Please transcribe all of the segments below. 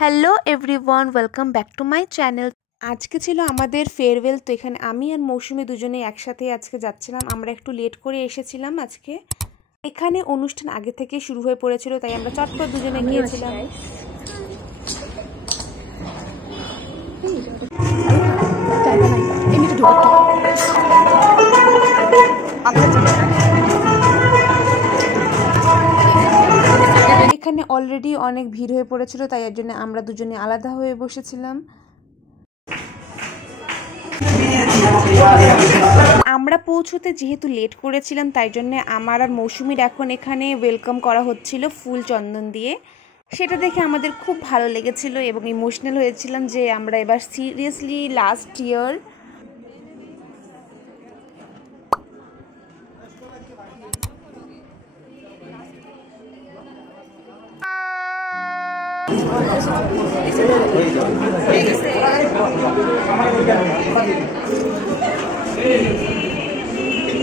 Hello everyone, welcome back to my channel. আজকে ছিল আমাদের ফেয়ারওয়েল, তো এখানে আমি আর মৌসুমি দুজনেই একসাথে আজকে যাচ্ছিলাম। আমরা একটু লেট করে এসেছিলাম আজকে। এখানে অনুষ্ঠান আগে থেকে শুরু হয়ে পড়েছিল, তাই আমরা চটপট দুজনে গিয়েছিলাম। এখানে অলরেডি অনেক ভিড় হয়ে পড়েছিল, তাই এর জন্য আমরা দুজনে আলাদা হয়ে বসেছিলাম। আমরা পৌঁছতে যেহেতু লেট করেছিলাম, তাই জন্য আমার আর মৌসুমীর এখন এখানে ওয়েলকাম করা হচ্ছিল ফুল চন্দন দিয়ে। সেটা দেখে আমাদের খুব ভালো লেগেছিল এবং ইমোশনাল হয়েছিলাম যে আমরা এবার সিরিয়াসলি লাস্ট ইয়ার।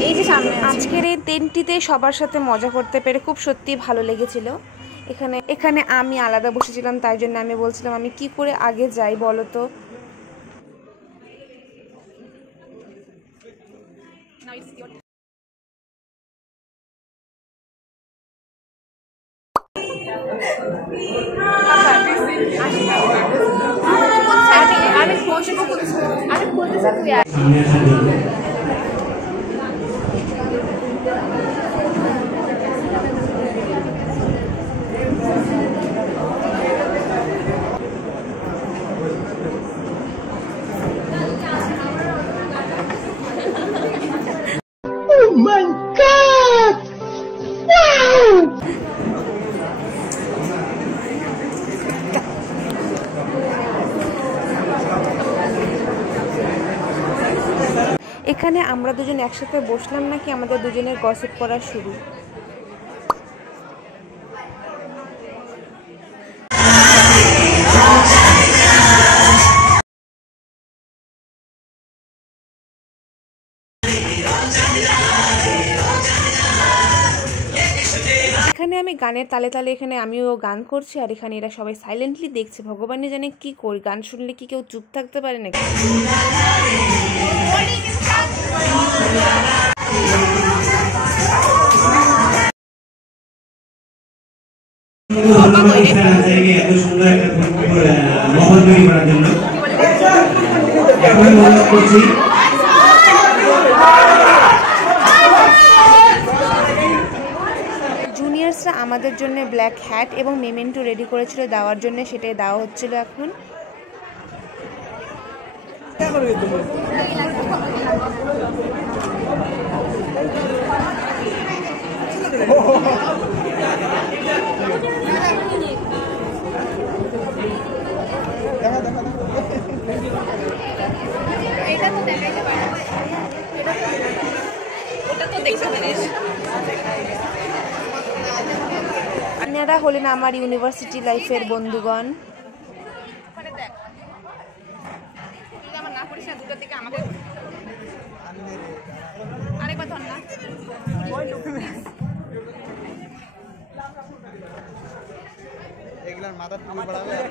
এই যে সামনে আজকের এই দিনটিতে সবার সাথে মজা করতে পেরে খুব সত্যি ভালো লেগেছিল। এখানে আমি আলাদা বসেছিলাম, তাই জন্য আমি বলছিলাম আমি কি করে আগে যাই বলো তো। Oh my God! Wow! এখানে আমরা দুজন একসাথে বসলাম নাকি আমাদের দুজনের গসিপ করা শুরু। এখানে আমি গানের তালে তালে এখানে আমিও গান করছি, আর এখানে এরা সবাই সাইলেন্টলি দেখছে। ভগবানই জানে কি করি, গান শুনলে কি কেউ চুপ থাকতে পারে নাকি। জুনিয়র্সরা আমাদের জন্য ব্ল্যাক হ্যাট এবং মেমেন্টো রেডি করেছিল দেওয়ার জন্য, সেটাই দেওয়া হচ্ছিল এখন। আপনারা হলেন আমার ইউনিভার্সিটি লাইফের বন্ধুগণ। এগুলার মাথা টুপি পড়াবে না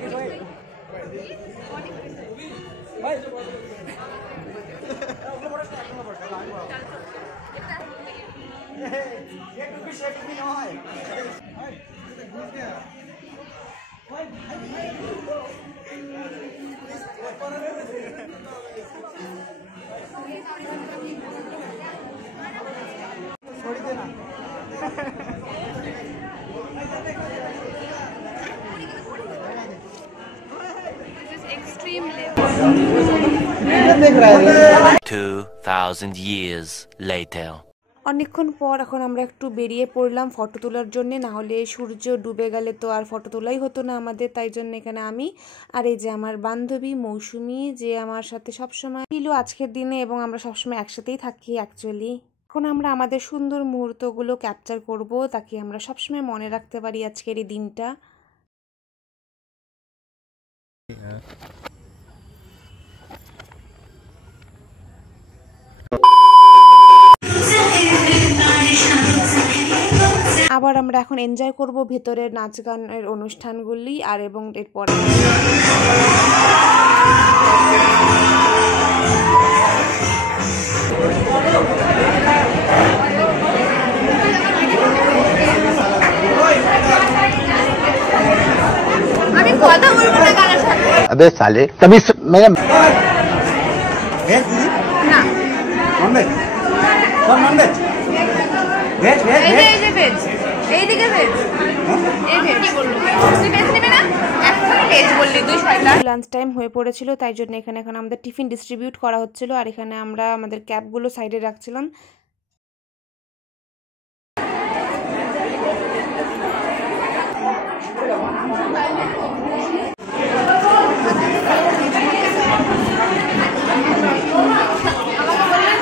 extreme level. 2000 years later. অনেকক্ষণ পর এখন আমরা একটু বেরিয়ে পড়লাম ফটো তোলার জন্য, না হলে সূর্য ডুবে গেলে তো আর ফটো তোলাই হতো না আমাদের। তাই জন্য এখানে আমি আর এই যে আমার বান্ধবী মৌসুমি, যে আমার সাথে সবসময় ছিল আজকের দিনে এবং আমরা সবসময় একসাথেই থাকি অ্যাকচুয়ালি। এখন আমরা আমাদের সুন্দর মুহূর্তগুলো ক্যাপচার করব, তাকে আমরা সবসময় মনে রাখতে পারি আজকের এই দিনটা। আবার আমরা এখন এনজয় করব ভেতরের নাচ গানের অনুষ্ঠানগুলি আর এবং এরপরে আমি কথা বলবো না কারোর সাথে। अबे साले तभी मेरा না ননভেজ সব ননভেজ ভেজ ভেজ এই ভেজ যে ভেজ এইদিকে ভেজ এই ভেজ কি বললো তুই ভেজ নেবে না এখন ভেজ বললি তুই শয়তান। লাঞ্চ টাইম হয়ে পড়েছিল তাই জন্য এখানে এখন আমাদের টিফিন ডিস্ট্রিবিউট করা হচ্ছিল আর এখানে আমরা আমাদের ক্যাপগুলো সাইডে রাখছিলাম।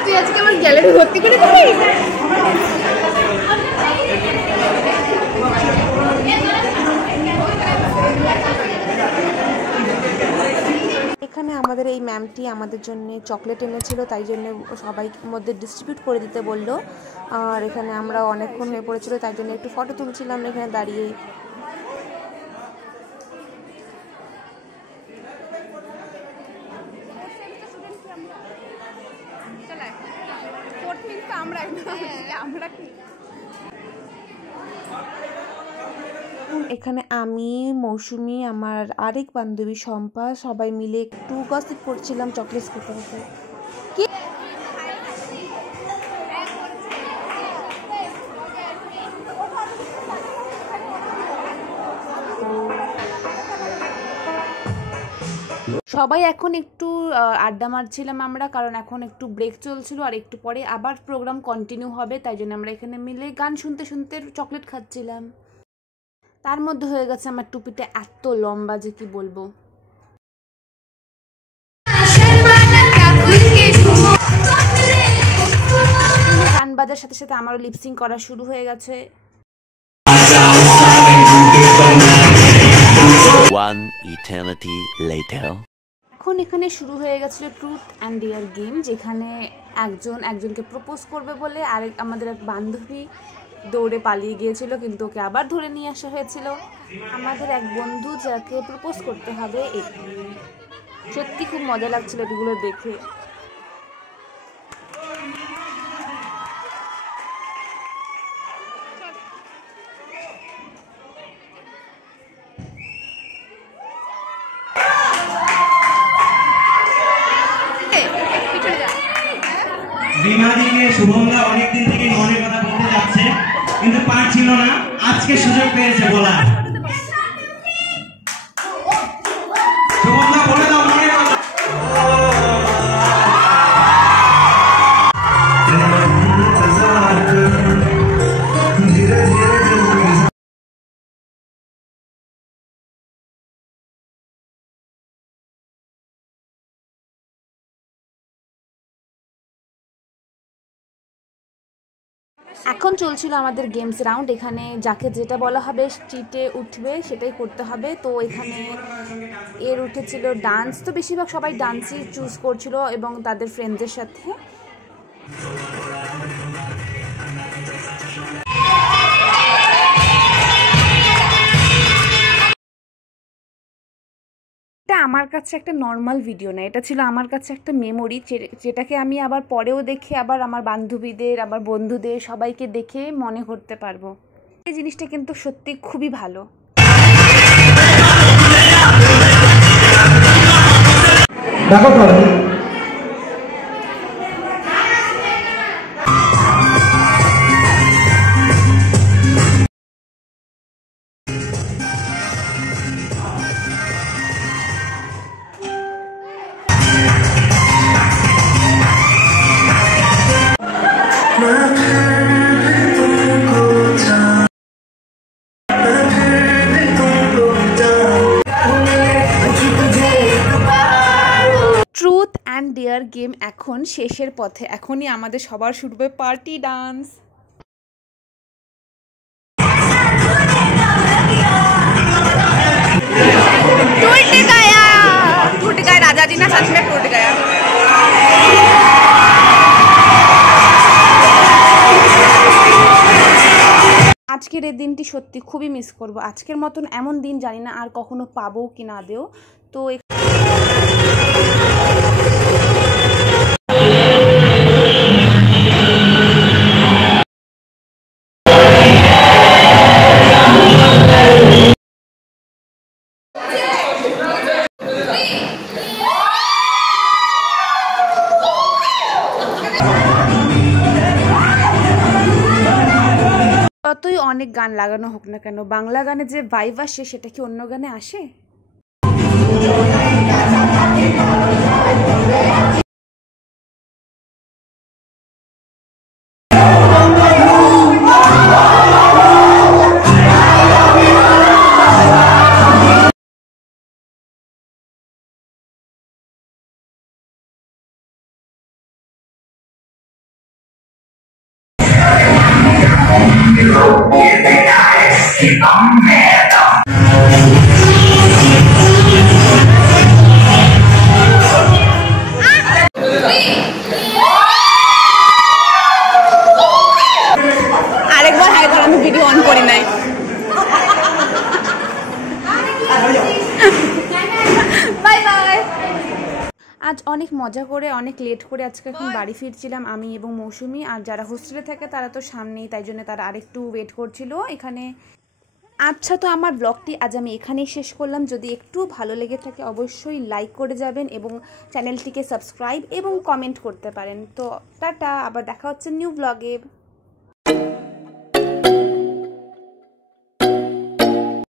তুই আজকে আমার গ্যালারি ভর্তি করে দিবি। এখানে আমাদের এই ম্যামটি আমাদের জন্য চকলেট এনেছিল তাই জন্য সবাই মধ্যে ডিস্ট্রিবিউট করে দিতে বললো আর এখানে আমরা অনেকক্ষণ হয়ে পড়েছিল তাই জন্য একটু ফটো তুলছিলাম এখানে দাঁড়িয়ে। এখানে আমি মৌসুমি আমার আরেক বান্ধবী শম্পা সবাই মিলে একটু গসিপ করছিলাম চকলেট খেতে খেতে। সবাই এখন একটু আড্ডা মারছিলাম আমরা কারণ এখন একটু ব্রেক চলছিল আর একটু পরে আবার প্রোগ্রাম কন্টিনিউ হবে তাই জন্য আমরা এখানে মিলে গান শুনতে শুনতে চকলেট খাচ্ছিলাম। তার মধ্যে হয়ে গেছে আমার টুপিটা এত লম্বা যে কি বলবো। গান বাজার সাথে সাথে আমারও লিপসিং করা শুরু হয়ে গেছে। One eternity later. এখন এখানে শুরু হয়ে গেছিল ট্রুথ অ্যান্ড ডেয়ার গেম যেখানে একজন একজনকে প্রপোজ করবে বলে আমাদের এক বান্ধবী দৌড়ে পালিয়ে গিয়েছিল কিন্তু ওকে আবার ধরে নিয়ে আসা হয়েছিল। আমাদের এক বন্ধু যাকে প্রপোজ করতে হবে সত্যি খুব মজা লাগছিল এগুলো দেখে। রিমাদিকে শুভমদা অনেকদিন থেকে মনের কথা বলতে যাচ্ছে কিন্তু পারছিল না, আজকে সুযোগ পেয়েছে বলার। শুভমদা বলে দাও মনের কথা। এখন চলছিল আমাদের গেমস রাউন্ড। এখানে যাকে যেটা বলা হবে স্ট্রিটে উঠবে সেটাই করতে হবে। তো এখানে এর উঠেছিল ডান্স, তো বেশিরভাগ সবাই ডান্সই চুজ করছিল এবং তাদের ফ্রেন্ডসদের সাথে। এটা আমার কাছে একটা নর্মাল ভিডিও না, এটা ছিল আমার কাছে একটা মেমোরি যেটাকে আমি আবার পরেও দেখে আবার আমার বান্ধবীদের আমার বন্ধুদের সবাইকে দেখে মনে করতে পারবো। এই জিনিসটা কিন্তু সত্যি খুবই ভালো। ট্রুথ অ্যান্ড ডেয়ার গেম এখন শেষের পথে। এখনই আমাদের সবার শুরু হবে পার্টি ডান্স। राजा जी ना सच में टूट गया। আজকের আজকের এই দিনটি সত্যি খুবই মিস করব। আজকের মতন এমন দিন জানি না আর কখনো পাবো কি না দেও। তো যতই অনেক গান লাগানো হোক না কেন, বাংলা গানে যে ভাইব আসে সেটা কি অন্য গানে আসে? আরেকবার হাই বল, আমি ভিডিও অন করি নাই। Bye bye. আজ অনেক মজা করে অনেক লেট করে আজকে এখন বাড়ি ফিরছিলাম আমি এবং মৌসুমি। আর যারা হোস্টেলে থাকে তারা তো সামনেই, তাই জন্য তারা আরেকটু ওয়েট করছিল এখানে। আচ্ছা, তো আমার ব্লগটি আজ আমি এখানেই শেষ করলাম। যদি একটু ভালো লেগে থাকে অবশ্যই লাইক করে যাবেন এবং চ্যানেলটিকে সাবস্ক্রাইব এবং কমেন্ট করতে পারেন। তো টাটা, আবার দেখা হচ্ছে নিউ ব্লগে।